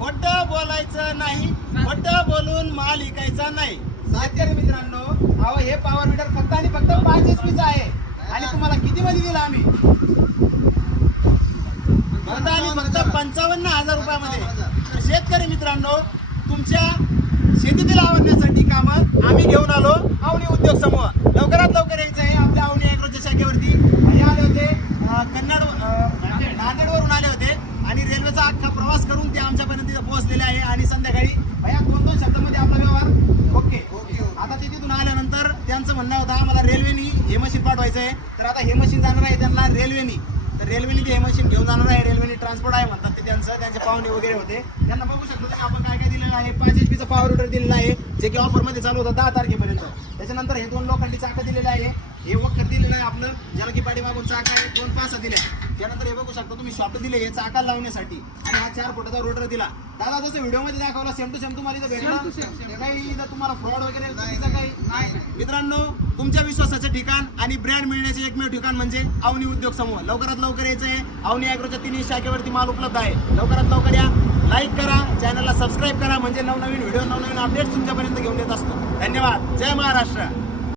नाही खोट बोलून माल विकायचा नाही. शेतकरी मित्रांनो अहो हे पॉवर मीटर फक्त आणि फक्त पाच एच चा आहे. आणि तुम्हाला किती मध्ये दिला आम्ही? फक्त आणि फक्त पंचावन्न हजार रुपयामध्ये. तर शेतकरी मित्रांनो तुमच्या शेतीतील आवडण्यासाठी कामं आम्ही घेऊन आलो. आवणी उद्योग समूह. लवकरात लवकर यायचं आहे आपल्या आवणी अॅग्रोच्या शाखेवरती. हे आले होते कन्नड नांदेडवरून आले होते. आणि रेल्वेचा अख्खा प्रवास करून ते आमच्यापर्यंत संध्याकाळी भैया दोन दोन शब्दामध्ये आपला व्यवहार? ओके. आता ते तिथून आल्यानंतर त्यांचं म्हणणं होतं आम्हाला रेल्वेनी हे मशीन पाठवायचं आहे तर आता हे मशीन जाणार आहे त्यांना रेल्वेनी. तर रेल्वेने ते हे मशीन घेऊन जाणार आहे. रेल्वेने ट्रान्सपोर्ट आहे म्हणतात ते त्यांचं त्यांचे पाहुणे वगैरे होते. त्यांना बघू शकतो तुम्ही आपण काय काय दिलेलं आहे. पाच एच पीचं पॉवर रोटर दिलेलं आहे जे की ऑफरमध्ये चालू होतं दहा तारखेपर्यंत. त्याच्यानंतर हे दोन लोखंडी चाकं दिलेलं आहे. हे वखर दिलेलं आहे आपलं. ज्याला की पाठीमागून चाक आहे दोन पाच दिले त्यानंतर हे बघू शकता तुम्ही शॉर्ट दिले हे चाका लावण्यासाठी. आणि हा चार फुटाचा रोटर दिला. दादा जसं व्हिडिओमध्ये दाखवला सेम टू सेम तुम्हाला इथं भेटला. काही इथं तुम्हाला फ्रॉड वगैरे काही नाही मित्रांनो तुमच्या विश्वासाचं ठिकाण आणि ब्रँड मिळण्याचे एकमेव ठिकाण म्हणजे अवनी उद्योग समूह. लवकरात लवकर यायचं आहे अवनी अॅग्रोच्या तिन्ही शाखेवरती माल उपलब्ध आहे. लवकरात लवकर या. लाईक करा चॅनलला सबस्क्राईब करा म्हणजे नवनवीन व्हिडिओ नवनवीन अपडेट्स तुमच्यापर्यंत घेऊन येत असतो. धन्यवाद. जय महाराष्ट्र.